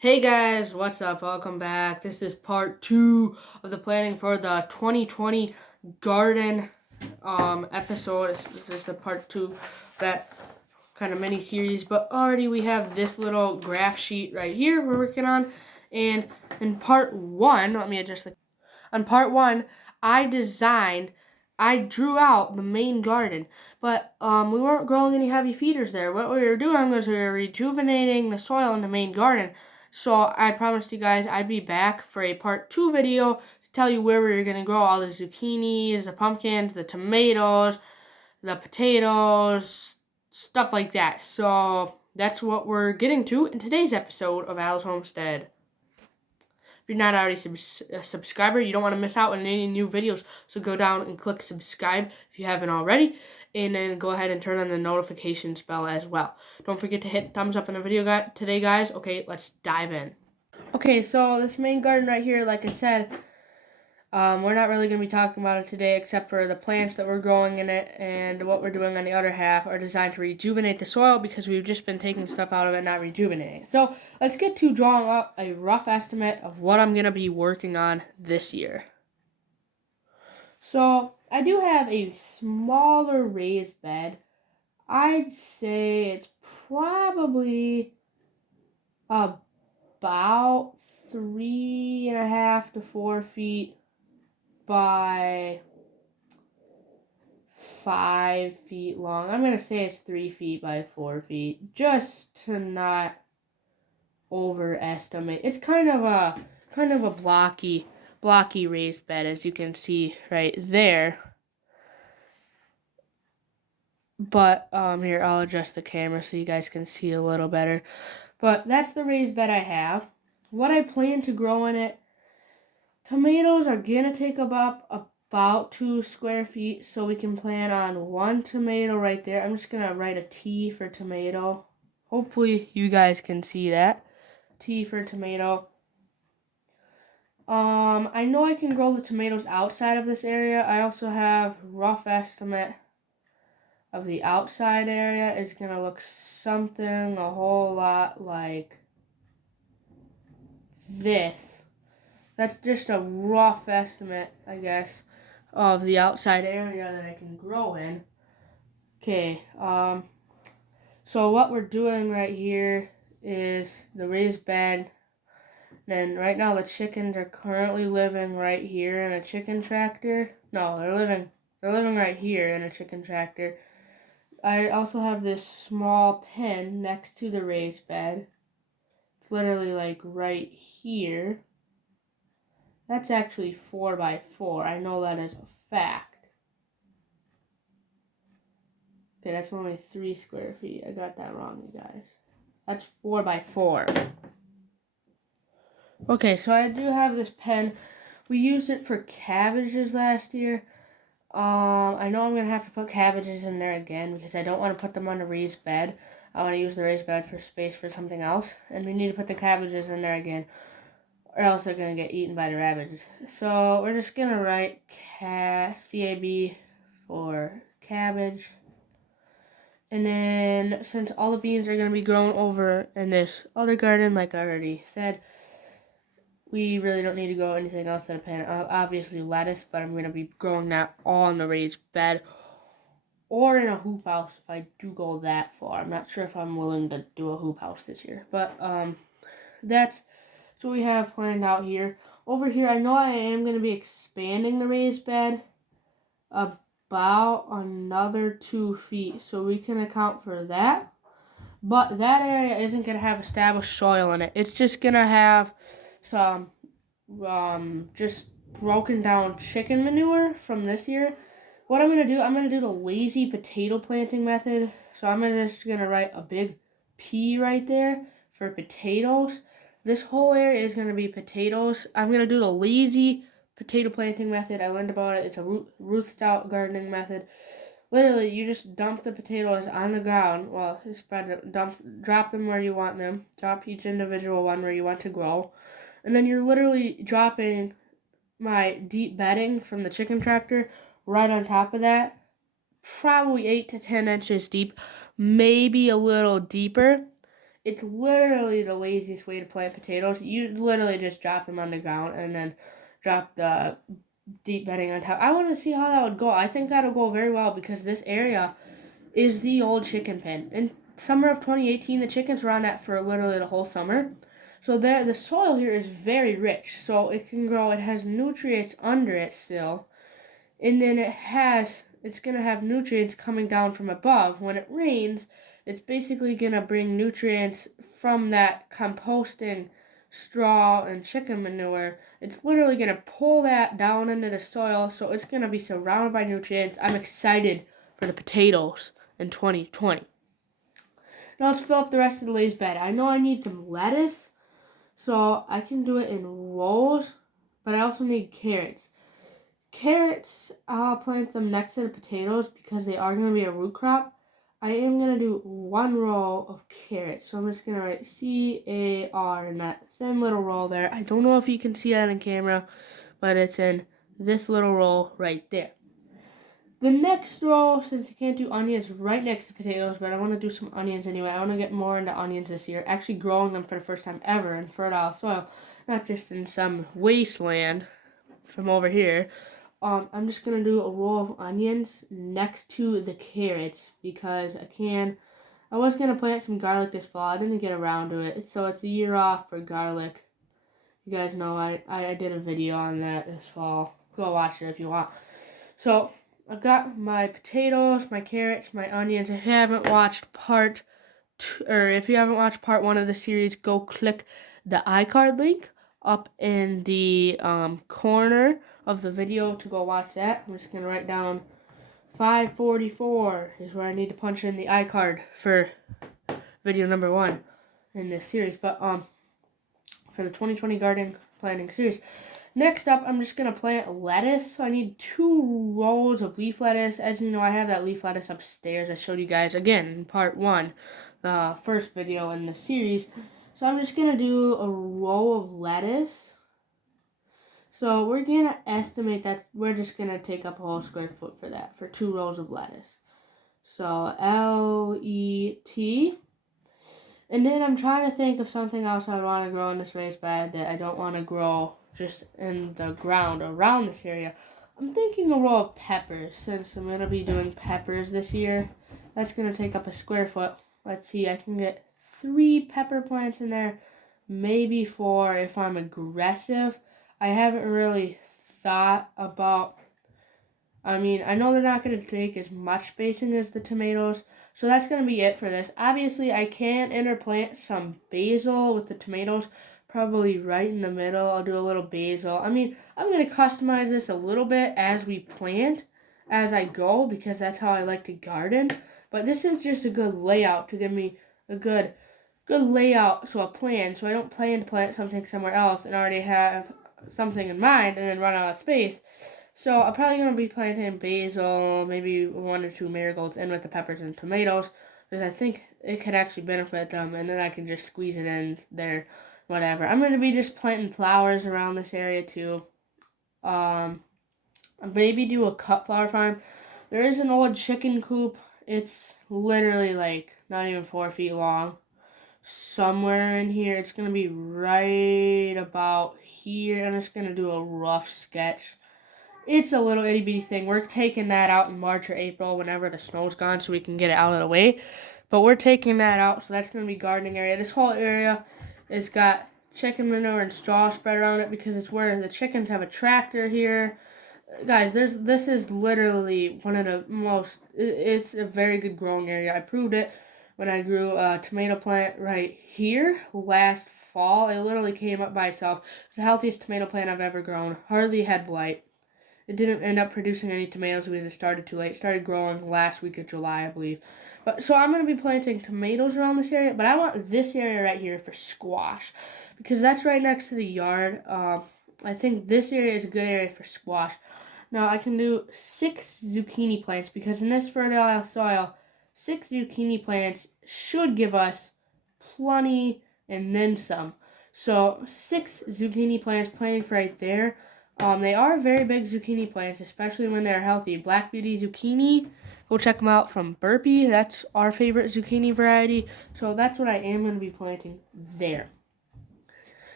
Hey guys, what's up? Welcome back. This is part 2 of the planning for the 2020 garden episode. This is the part 2 of that kind of mini series, but already we have this little graph sheet right here we're working on. And in part 1, let me adjust on part 1, I drew out the main garden, but we weren't growing any heavy feeders there. What we were doing was we were rejuvenating the soil in the main garden. So I promised you guys I'd be back for a part 2 video to tell you where we were going to grow all the zucchinis, the pumpkins, the tomatoes, the potatoes, stuff like that. So that's what we're getting to in today's episode of Al's Homestead. If you're not already a subscriber, you don't want to miss out on any new videos. So go down and click subscribe if you haven't already. And then go ahead and turn on the notifications bell as well. Don't forget to hit thumbs up on the video today, guys. Okay, let's dive in. Okay, so this main garden right here, like I said, we're not really going to be talking about it today except for the plants that we're growing in it, and what we're doing on the other half are designed to rejuvenate the soil because we've just been taking stuff out of it, not rejuvenating it. So let's get to drawing up a rough estimate of what I'm going to be working on this year. So I do have a smaller raised bed. I'd say it's probably about 3.5 to 4 feet by 5 feet long. I'm gonna say it's 3 feet by 4 feet, just to not overestimate. It's kind of a blocky raised bed, as you can see right there. But here, I'll adjust the camera so you guys can see a little better. But that's the raised bed I have. What I plan to grow in it, tomatoes are gonna take up about 2 square feet, so we can plan on 1 tomato right there. I'm just gonna write a T for tomato. Hopefully you guys can see that. T for tomato. I know I can grow the tomatoes outside of this area. I also have rough estimate of the outside area. It's gonna look something a whole lot like this. That's just a rough estimate, I guess, of the outside area that I can grow in. Okay, so what we're doing right here is the raised bed. Then right now the chickens are currently living right here in a chicken tractor. No, they're living right here in a chicken tractor. I also have this small pen next to the raised bed. It's literally like right here. That's actually 4 by 4. I know that is a fact. Okay, that's only 3 square feet. I got that wrong, you guys. That's 4 by 4. Okay, so I do have this pen. We used it for cabbages last year. I know I'm going to have to put cabbages in there again because I don't want to put them on a raised bed. I want to use the raised bed for space for something else. And we need to put the cabbages in there again, or else they're going to get eaten by the rabbits. So we're just going to write CAB for cabbage. And then, since all the beans are going to be grown over in this other garden, like I already said, we really don't need to grow anything else in a pan. Obviously lettuce, but I'm going to be growing that all in the raised bed or in a hoop house if I do go that far. I'm not sure if I'm willing to do a hoop house this year, but that's what we have planned out here. Over here, I know I am going to be expanding the raised bed about another 2 feet, so we can account for that. But that area isn't going to have established soil in it. It's just going to have some just broken down chicken manure from this year. What I'm going to do, I'm going to do the lazy potato planting method. So I'm just going to write a big P right there for potatoes. This whole area is going to be potatoes. I'm going to do the lazy potato planting method. I learned about it. It's a root stout gardening method. Literally, you just dump the potatoes on the ground. Well, drop them where you want them. Drop each individual one where you want to grow. And then you're literally dropping my deep bedding from the chicken tractor right on top of that. Probably 8 to 10 inches deep, maybe a little deeper. It's literally the laziest way to plant potatoes. You literally just drop them on the ground and then drop the deep bedding on top. I want to see how that would go. I think that'll go very well because this area is the old chicken pen. In summer of 2018, the chickens were on that for literally the whole summer. So there, the soil here is very rich, so it can grow. It has nutrients under it still, and then it's gonna have nutrients coming down from above. When it rains, it's basically gonna bring nutrients from that composting straw and chicken manure. It's literally gonna pull that down into the soil, so it's gonna be surrounded by nutrients. I'm excited for the potatoes in 2020. Now let's fill up the rest of the raised bed. I know I need some lettuce, so I can do it in rows, but I also need carrots. Carrots, I'll plant them next to the potatoes because they are going to be a root crop. I am going to do 1 row of carrots. So I'm just going to write C-A-R in that thin little row there. I don't know if you can see that on camera, but it's in this little row right there. The next row, since you can't do onions right next to potatoes, but I want to do some onions anyway. I want to get more into onions this year. Actually growing them for the first time ever in fertile soil, not just in some wasteland from over here. I'm just going to do a row of onions next to the carrots because I was going to plant some garlic this fall. I didn't get around to it. So it's a year off for garlic. You guys know I did a video on that this fall. Go watch it if you want. So I've got my potatoes, my carrots, my onions. If you haven't watched part 1 of the series, go click the iCard link up in the corner of the video to go watch that. I'm just going to write down 5:44 is where I need to punch in the iCard for video number 1 in this series. But for the 2020 garden planting series. Next up, I'm just going to plant lettuce. So I need 2 rows of leaf lettuce. As you know, I have that leaf lettuce upstairs. I showed you guys again in part 1, the first video in the series. So I'm just going to do a row of lettuce. So we're going to estimate that we're just going to take up a whole square foot for that, for 2 rows of lettuce. So L-E-T. And then I'm trying to think of something else I would want to grow in this raised bed that I don't want to grow just in the ground around this area. I'm thinking a row of peppers, since I'm going to be doing peppers this year. That's going to take up a square foot. Let's see, I can get 3 pepper plants in there, maybe 4 if I'm aggressive. I haven't really thought about, I know they're not going to take as much spacing as the tomatoes, so that's going to be it for this. Obviously, I can interplant some basil with the tomatoes, probably right in the middle. I'll do a little basil. I'm going to customize this a little bit as we plant, as I go, because that's how I like to garden. But this is just a good layout to give me a good layout, so a plan, so I don't plan to plant something somewhere else and already have something in mind and then run out of space. So I'm probably going to be planting basil, maybe 1 or 2 marigolds in with the peppers and tomatoes, because I think it could actually benefit them, and then I can just squeeze it in there, whatever. I'm going to be just planting flowers around this area too. Maybe do a cut flower farm. There is an old chicken coop. It's literally like not even 4 feet long. Somewhere in here, it's going to be right about here. I'm just going to do a rough sketch. It's a little itty bitty thing. We're taking that out in March or April whenever the snow's gone so we can get it out of the way. But we're taking that out, so that's going to be gardening area. This whole area has got chicken manure and straw spread around it because it's where the chickens have a tractor here. Guys, this is literally one of the most, it's a very good growing area. I proved it when I grew a tomato plant right here last fall. It literally came up by itself. It's the healthiest tomato plant I've ever grown. Hardly had blight. It didn't end up producing any tomatoes because it started too late. It started growing last week of July, I believe. So I'm going to be planting tomatoes around this area, but I want this area right here for squash because that's right next to the yard. I think this area is a good area for squash. Now I can do 6 zucchini plants because in this fertile soil, 6 zucchini plants should give us plenty and then some. So 6 zucchini plants planting right there. They are very big zucchini plants, especially when they're healthy. Black Beauty zucchini, Go check them out from Burpee. That's our favorite zucchini variety. So that's what I am going to be planting there.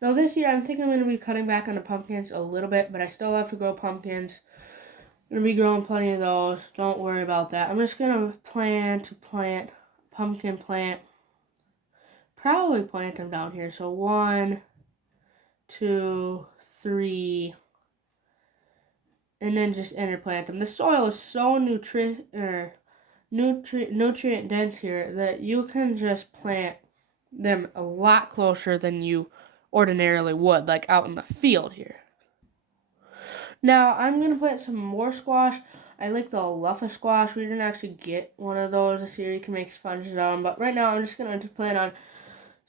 Now this year, I'm thinking I'm going to be cutting back on the pumpkins a little bit, but I still love to grow pumpkins. I'm going to be growing plenty of those. Don't worry about that. I'm just going to plant pumpkin plant. Probably plant them down here. So 1, 2, 3, and then just interplant them. The soil is so nutrient dense here that you can just plant them a lot closer than you ordinarily would, like out in the field here. Now I'm gonna plant some more squash. I like the luffa squash. We didn't actually get one of those this year. You can make sponges out of them, but right now I'm just gonna plant on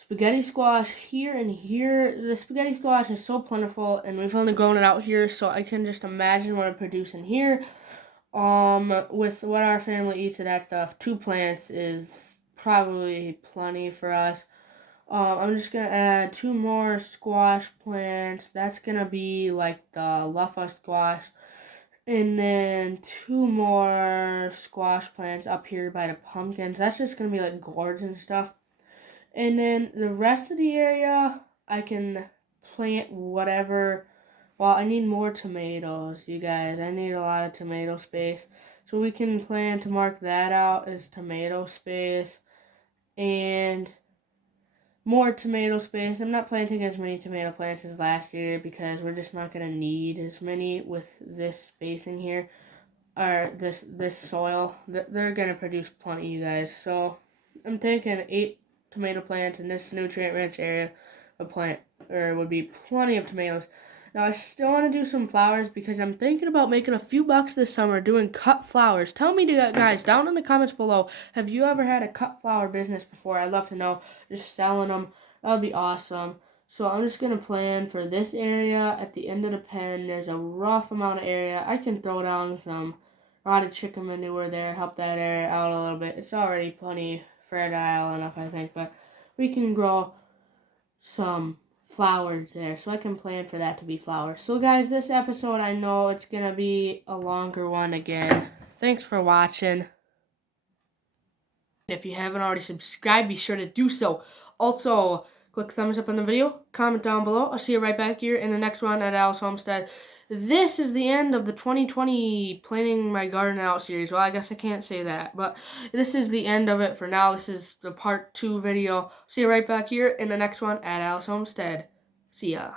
spaghetti squash here and here. The spaghetti squash is so plentiful, and we've only grown it out here, so I can just imagine what I'm producing here. With what our family eats of that stuff, 2 plants is probably plenty for us. I'm just gonna add 2 more squash plants. That's gonna be like the luffa squash, and then 2 more squash plants up here by the pumpkins. That's just gonna be like gourds and stuff. And then the rest of the area, I can plant whatever. Well, I need more tomatoes, you guys. I need a lot of tomato space. So we can plan to mark that out as tomato space. And more tomato space. I'm not planting as many tomato plants as last year because we're just not going to need as many with this spacing here. Or this soil. They're going to produce plenty, you guys. So I'm thinking 8 tomato plants in this nutrient-rich area would be plenty of tomatoes. Now, I still want to do some flowers because I'm thinking about making a few bucks this summer doing cut flowers. Tell me, guys, down in the comments below, have you ever had a cut flower business before? I'd love to know. Just selling them. That would be awesome. So I'm just going to plan for this area at the end of the pen. There's a rough amount of area. I can throw down some rotted chicken manure there, help that area out a little bit. It's already plenty fertile enough, I think, but we can grow some flowers there, so I can plan for that to be flowers. So guys, this episode, I know it's gonna be a longer one again. Thanks for watching. If you haven't already subscribed, be sure to do so. Also, click thumbs up on the video, comment down below. I'll see you right back here in the next one at Al's Homestead. This is the end of the 2020 Planning My Garden Out series. Well, I guess I can't say that, but this is the end of it for now. This is the part 2 video. See you right back here in the next one at Al's Homestead. See ya.